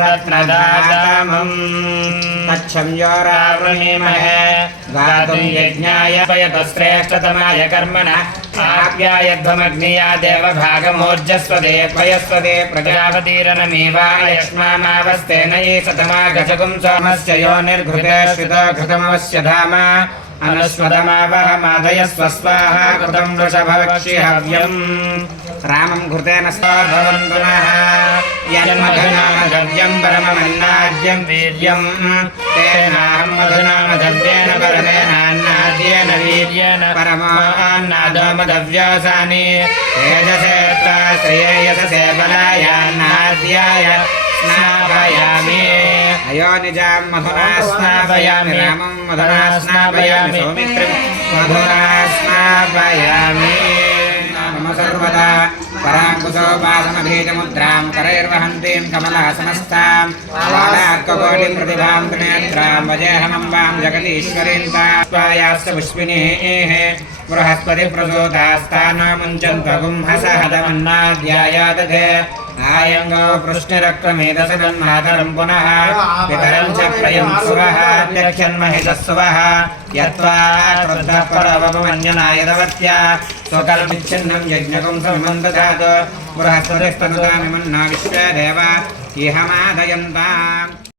रत्नदातामं तच्छं योरावृणीमहे गातुं यज्ञाय पयतश्रेष्ठतमाय कर्मणः आप्यायध्वमग्निया देवभागमोर्जस्वदे पयस्वदे प्रजापतिरनमीवायक्ष्मामावस्तेन ये सतमागजगुं सोमस्य योनिर्घृते श्रितो घृतमवस्य धाम अनुस्वदमावहमादयस्व स्वाहा कृतं वृषभवक्षि हव्यम् रामं घृतेन भवन्तु नः यन्मधुनामद्रव्यं परममन्नाद्यं वीर्यं तेनाहं मधुनामद्रव्येण परमेनान्नाद्येन वीर्येण परमान्नादोमदव्यासानि तेजसेत्ता श्रेयससे बलायान्नाद्याय स्नापयामि अयोनिजां मधुना स्नापयामि रामं मधुना स्नापयामि सौमित्रिं मधुना स्नापयामि सर्वदा पराङ्कुशोपासनभीजमुद्रां करैर्वहन्तीं कमलहसनस्तां बालार्ककोटिं प्रतिभां त्रिनेत्रां वजेऽहमम्बां जगदीश्वरीं तास्वायास्य पुष्पिनीः बृहस्पतिप्रसूतास्तानो मुञ्चन्त्वगुंहसहदमन्नाध्यायादधे आयङ्गो पृष्णिरक्रमेदसगन्मातरं पुनः पितरं च प्रयं सुवः त्यक्षन्महितस्वः यत्त्वा क्रुद्धः परवपमन्यनायदवत्या स्वकल्पिच्छिन्नं यज्ञकं समिमं दधातु बृहस्पतिस्तनुतानि मन्ना विश्वे देवा इह मादयन्ताम्